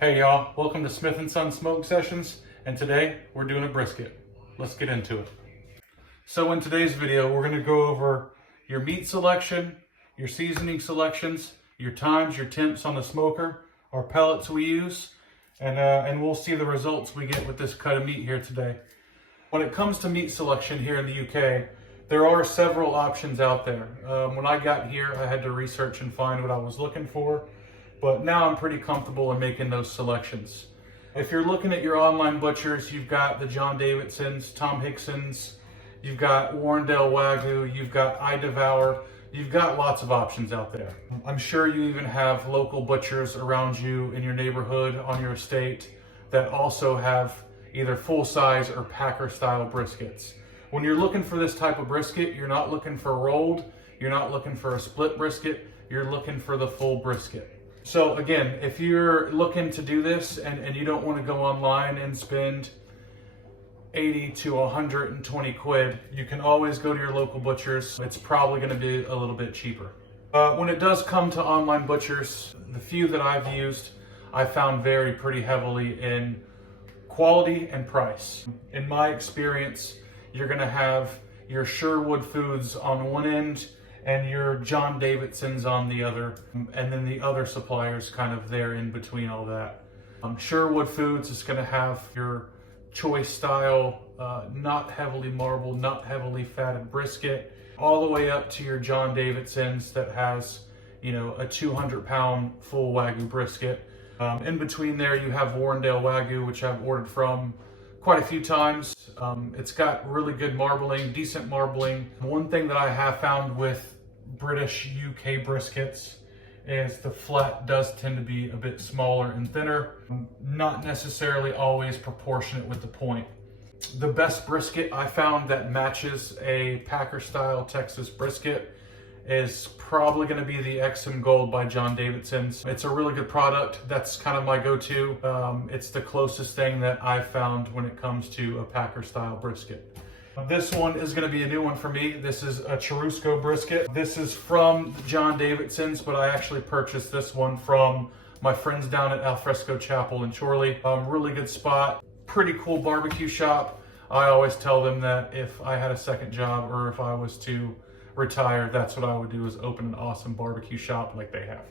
Hey y'all, welcome to Smith & Son Smoke Sessions, and today we're doing a brisket. Let's get into it. So in today's video, we're gonna go over your meat selection, your seasoning selections, your times, your temps on the smoker, our pellets we use, and we'll see the results we get with this cut of meat here today. When it comes to meat selection here in the UK, there are several options out there. When I got here, I had to research and find what I was looking for. But now I'm pretty comfortable in making those selections. If you're looking at your online butchers, you've got the John Davidsons, Tom Hicksons, you've got Warrendale Wagyu, you've got I Devour, you've got lots of options out there. I'm sure you even have local butchers around you in your neighborhood, on your estate, that also have either full-size or packer-style briskets. When you're looking for this type of brisket, you're not looking for rolled, you're not looking for a split brisket, you're looking for the full brisket. So again, if you're looking to do this and you don't want to go online and spend 80 to 120 quid, you can always go to your local butchers. It's probably going to be a little bit cheaper. When it does come to online butchers, the few that I've used, I found vary pretty heavily in quality and price. In my experience, you're going to have your Sherwood Foods on one end and your John Davidsons on the other, and then the other suppliers kind of there in between all that. Sherwood Foods is going to have your choice style, not heavily marbled, not heavily fatted brisket, all the way up to your John Davidsons that has, you know, a 200-pound full Wagyu brisket. In between there, you have Warrendale Wagyu, which I've ordered from quite a few times. It's got really good marbling, decent marbling. One thing that I have found with British UK briskets is the flat does tend to be a bit smaller and thinner, not necessarily always proportionate with the point. The best brisket I found that matches a Packer style Texas brisket is probably going to be the XM Gold by John Davidson's. It's a really good product. That's kind of my go-to. It's the closest thing that I've found when it comes to a Packer style brisket. This one is going to be a new one for me. This is a Churrusco brisket. This is from John Davidson's, but I actually purchased this one from my friends down at Alfresco Chapel in Chorley. Really good spot, pretty cool barbecue shop. I always tell them that if I had a second job or if I was to retire, that's what I would do, is open an awesome barbecue shop like they have.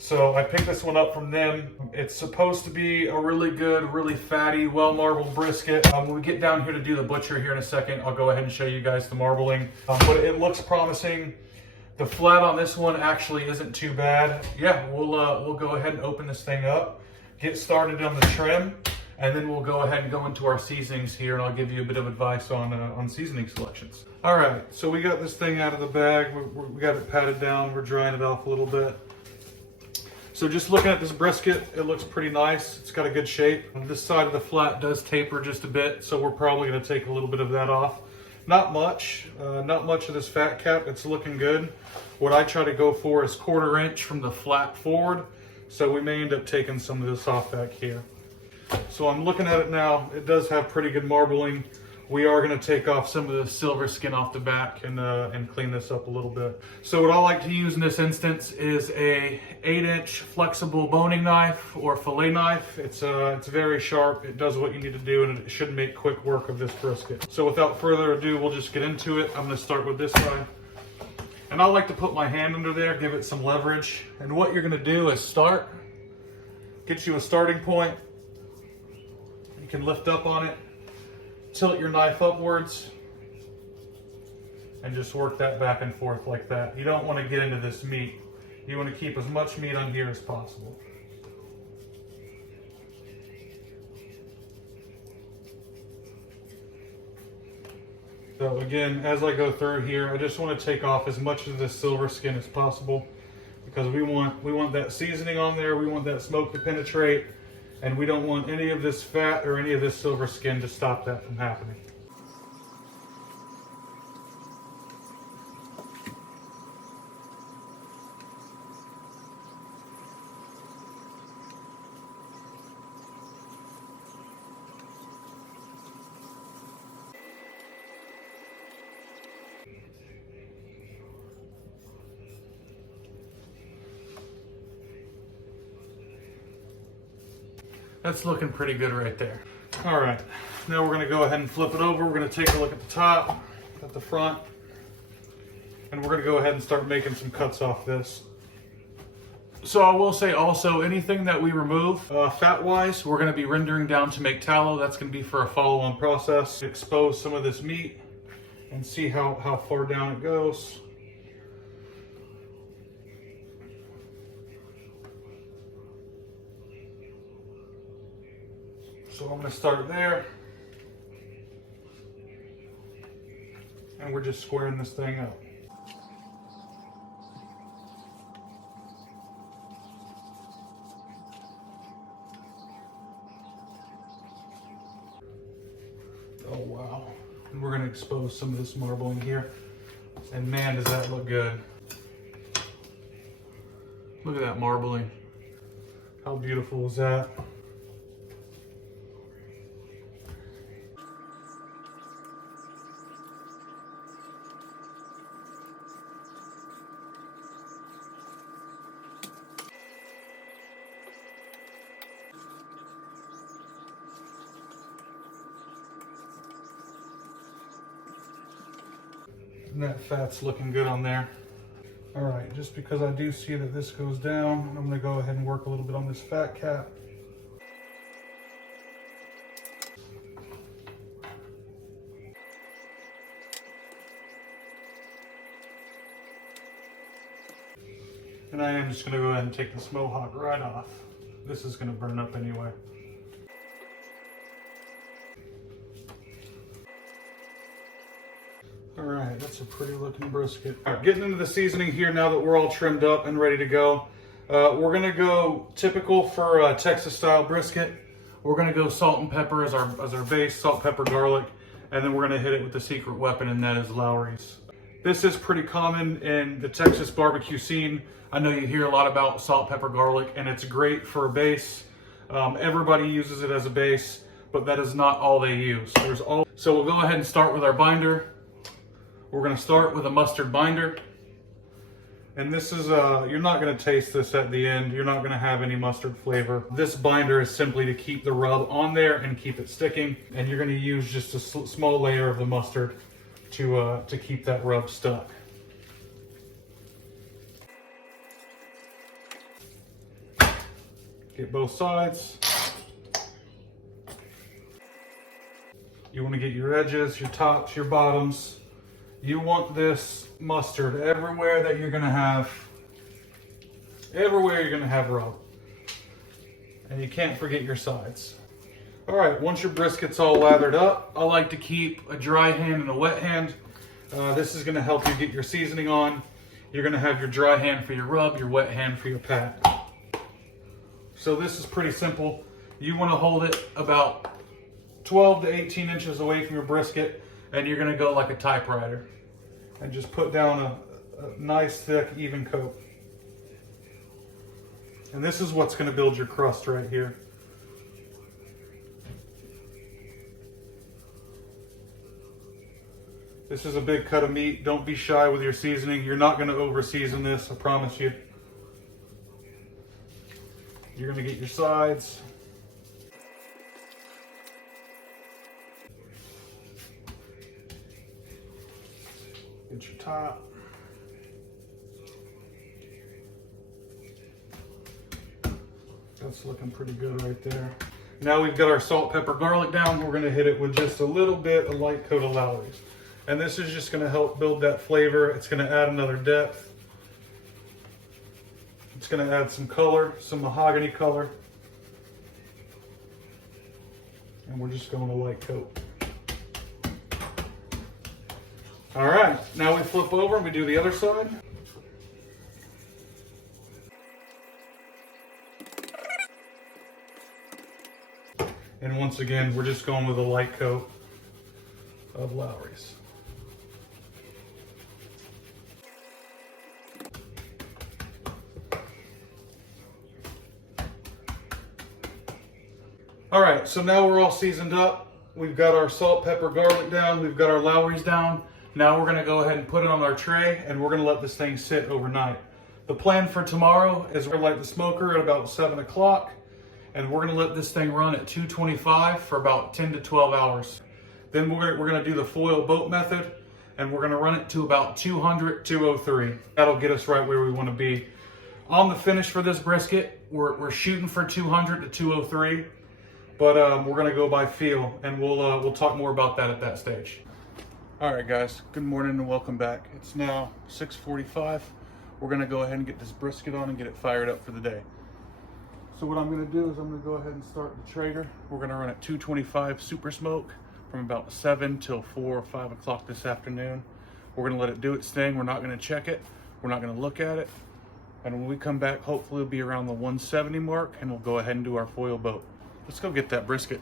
So I picked this one up from them. It's supposed to be a really good, really fatty, well-marbled brisket. When we get down here to do the butcher here in a second, I'll go ahead and show you guys the marbling. But it looks promising. The flat on this one actually isn't too bad. Yeah, we'll go ahead and open this thing up, get started on the trim, and then we'll go ahead and go into our seasonings here, and I'll give you a bit of advice on seasoning selections. All right, so we got this thing out of the bag. We got it patted down. We're drying it off a little bit. So just looking at this brisket, it looks pretty nice. It's got a good shape. This side of the flat does taper just a bit, so we're probably gonna take a little bit of that off. Not much of this fat cap. It's looking good. What I try to go for is 1/4 inch from the flat forward, so we may end up taking some of this off back here. So I'm looking at it now. It does have pretty good marbling. We are going to take off some of the silver skin off the back and clean this up a little bit. So what I like to use in this instance is a 8-inch flexible boning knife or fillet knife. It's very sharp. It does what you need to do, and it should make quick work of this brisket. So without further ado, we'll just get into it. I'm going to start with this side. And I like to put my hand under there, give it some leverage. And what you're going to do is start, get you a starting point. You can lift up on it, tilt your knife upwards, and just work that back and forth like that. You don't want to get into this meat. You want to keep as much meat on here as possible. So again, as I go through here, I just want to take off as much of this silver skin as possible, because we want that seasoning on there, we want that smoke to penetrate, and we don't want any of this fat or any of this silver skin to stop that from happening. That's looking pretty good right there. All right, now we're gonna go ahead and flip it over. We're gonna take a look at the top, at the front, and we're gonna go ahead and start making some cuts off this. So I will say also, anything that we remove fat-wise, we're gonna be rendering down to make tallow. That's gonna be for a follow-on process. Expose some of this meat and see how far down it goes. So I'm gonna start there. And we're just squaring this thing up. Oh wow. And we're gonna expose some of this marbling here. And man, does that look good. Look at that marbling. How beautiful is that? And that fat's looking good on there. All right, just because I do see that this goes down, I'm gonna go ahead and work a little bit on this fat cap. And I am just gonna go ahead and take this mohawk right off. This is gonna burn up anyway. All right, that's a pretty looking brisket. All right, getting into the seasoning here now that we're all trimmed up and ready to go. We're gonna go typical for Texas style brisket. We're gonna go salt and pepper as our base, salt, pepper, garlic, and then we're gonna hit it with the secret weapon, and that is Lowry's. This is pretty common in the Texas barbecue scene. I know you hear a lot about salt, pepper, garlic, and it's great for a base. Everybody uses it as a base, but that is not all they use. So we'll go ahead and start with our binder. We're gonna start with a mustard binder. And this is, you're not gonna taste this at the end. You're not gonna have any mustard flavor. This binder is simply to keep the rub on there and keep it sticking. And you're gonna use just a small layer of the mustard to keep that rub stuck. Get both sides. You wanna get your edges, your tops, your bottoms. You want this mustard everywhere that you're gonna have rub. And you can't forget your sides. All right, once your brisket's all lathered up, I like to keep a dry hand and a wet hand. This is gonna help you get your seasoning on. You're gonna have your dry hand for your rub, your wet hand for your pat. So this is pretty simple. You wanna hold it about 12 to 18 inches away from your brisket, and you're gonna go like a typewriter and just put down a nice, thick, even coat. And this is what's gonna build your crust right here. This is a big cut of meat. Don't be shy with your seasoning. You're not gonna over season this, I promise you. You're gonna get your sides. Get your top. That's looking pretty good right there. Now we've got our salt, pepper, garlic down. We're gonna hit it with just a little bit, a light coat of Lowry's. And this is just gonna help build that flavor. It's gonna add another depth. It's gonna add some color, some mahogany color. And we're just going a light coat. All right, now we flip over and we do the other side. And once again, we're just going with a light coat of Lowry's. All right, so now we're all seasoned up. We've got our salt, pepper, garlic down. We've got our Lowry's down. Now we're gonna go ahead and put it on our tray, and we're gonna let this thing sit overnight. The plan for tomorrow is we're gonna light the smoker at about 7 o'clock, and we're gonna let this thing run at 225 for about 10 to 12 hours. Then we're gonna do the foil boat method, and we're gonna run it to about 200, 203. That'll get us right where we wanna be. On the finish for this brisket, we're shooting for 200 to 203, but we're gonna go by feel, and we'll talk more about that at that stage. All right, guys, good morning and welcome back. It's now 6:45. We're gonna go ahead and get this brisket on and get it fired up for the day. So what I'm gonna do is I'm gonna go ahead and start the Traeger. We're gonna run at 225 super smoke from about 7 till 4 or 5 o'clock this afternoon. We're gonna let it do its thing. We're not gonna check it. We're not gonna look at it. And when we come back, hopefully it'll be around the 170 mark, and we'll go ahead and do our foil boat. Let's go get that brisket.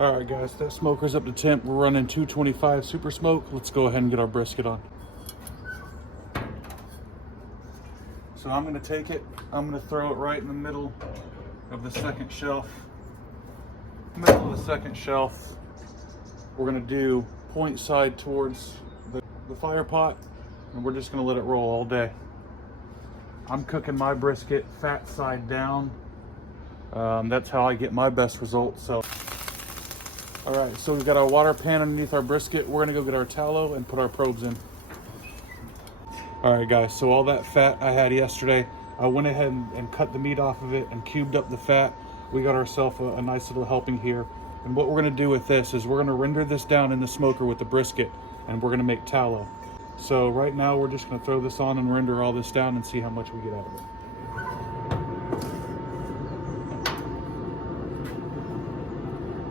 All right, guys, that smoker's up to temp. We're running 225 super smoke. Let's go ahead and get our brisket on. So I'm gonna take it, I'm gonna throw it right in the middle of the second shelf. Middle of the second shelf. We're gonna do point side towards the fire pot, and we're just gonna let it roll all day. I'm cooking my brisket fat side down. That's how I get my best results. So, all right, so we've got our water pan underneath our brisket. We're gonna go get our tallow and put our probes in. All right, guys, so all that fat I had yesterday, I went ahead and cut the meat off of it and cubed up the fat. We got ourselves a nice little helping here. And what we're gonna do with this is we're gonna render this down in the smoker with the brisket, and we're gonna make tallow. So right now we're just gonna throw this on and render all this down and see how much we get out of it.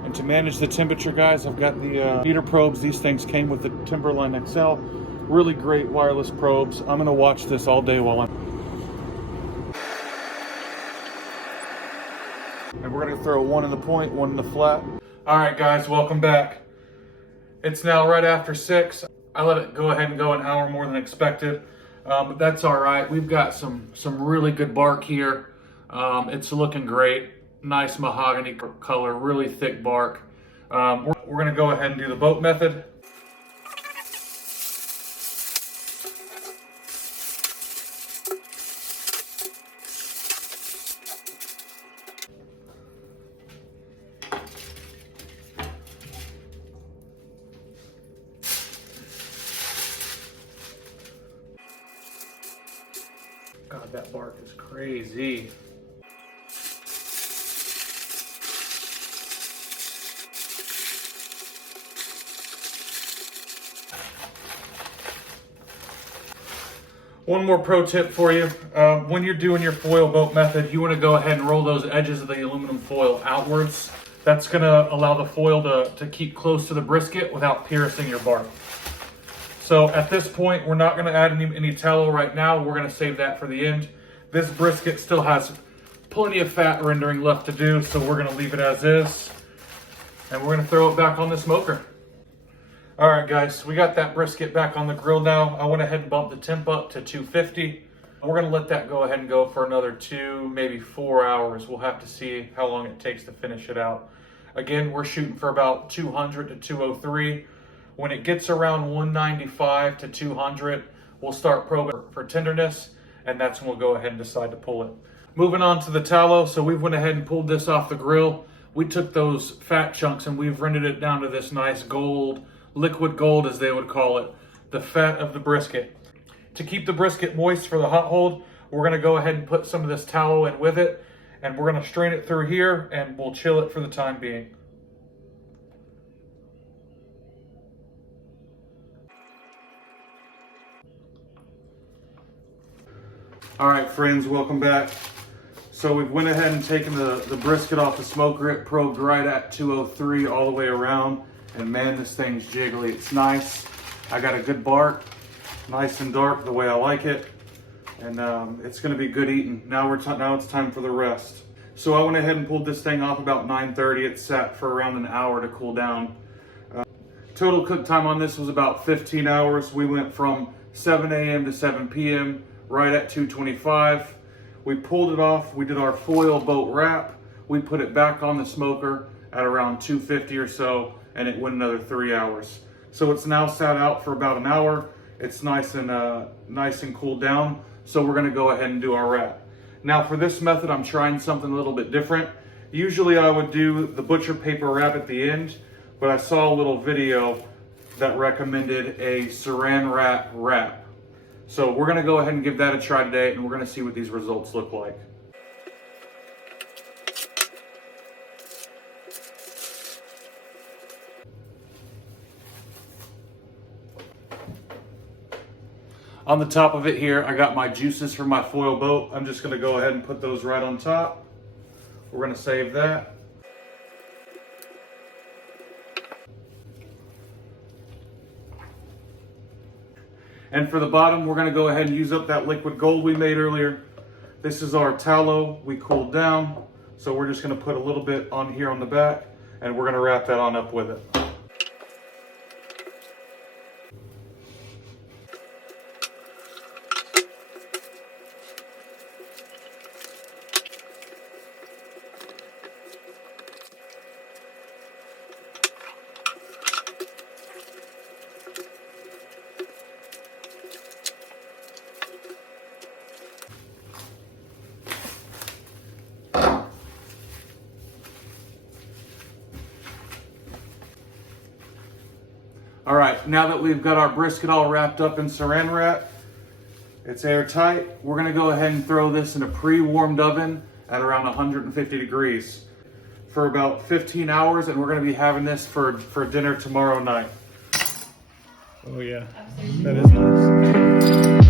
And to manage the temperature, guys, I've got the heater probes. These things came with the Timberline XL. Really great wireless probes. I'm gonna watch this all day while and we're gonna throw one in the point, one in the flat. All right, guys, welcome back. It's now right after 6. I let it go ahead and go an hour more than expected, but that's all right. We've got some really good bark here. It's looking great. Nice mahogany color, really thick bark. We're gonna go ahead and do the boat method. God, that bark is crazy. One more pro tip for you. When you're doing your foil boat method, you want to go ahead and roll those edges of the aluminum foil outwards. That's going to allow the foil to keep close to the brisket without piercing your bark. So at this point, we're not going to add any tallow right now. We're going to save that for the end. This brisket still has plenty of fat rendering left to do, so we're going to leave it as is. And we're going to throw it back on the smoker. All right, guys, we got that brisket back on the grill now. I went ahead and bumped the temp up to 250. We're going to let that go ahead and go for another 2, maybe 4 hours. We'll have to see how long it takes to finish it out. Again, we're shooting for about 200 to 203. When it gets around 195 to 200, we'll start probing for tenderness, and that's when we'll go ahead and decide to pull it. Moving on to the tallow, so we went ahead and pulled this off the grill. We took those fat chunks and we've rendered it down to this nice gold, liquid gold as they would call it, the fat of the brisket. To keep the brisket moist for the hot hold, we're gonna go ahead and put some of this tallow in with it, and we're gonna strain it through here and we'll chill it for the time being. All right, friends, welcome back. So we've went ahead and taken the brisket off the smoker. It probed right at 203 all the way around. And man, this thing's jiggly. It's nice. I got a good bark, nice and dark the way I like it. And it's gonna be good eating. Now it's time for the rest. So I went ahead and pulled this thing off about 9:30. It sat for around an hour to cool down. Total cook time on this was about 15 hours. We went from 7 a.m. to 7 p.m. right at 225. We pulled it off. We did our foil boat wrap. We put it back on the smoker at around 250 or so, and it went another 3 hours. So it's now sat out for about an hour. It's nice and cooled down. So we're gonna go ahead and do our wrap. Now for this method, I'm trying something a little bit different. Usually I would do the butcher paper wrap at the end, but I saw a little video that recommended a saran wrap. So we're gonna go ahead and give that a try today, and we're gonna see what these results look like. On the top of it here, I got my juices from my foil boat. I'm just gonna go ahead and put those right on top. We're gonna save that. And for the bottom, we're gonna go ahead and use up that liquid gold we made earlier. This is our tallow we cooled down. So we're just gonna put a little bit on here on the back, and we're gonna wrap that on up with it. All right, now that we've got our brisket all wrapped up in saran wrap, it's airtight, we're gonna go ahead and throw this in a pre-warmed oven at around 150 degrees for about 15 hours, and we're gonna be having this for dinner tomorrow night. Oh yeah, that is nice.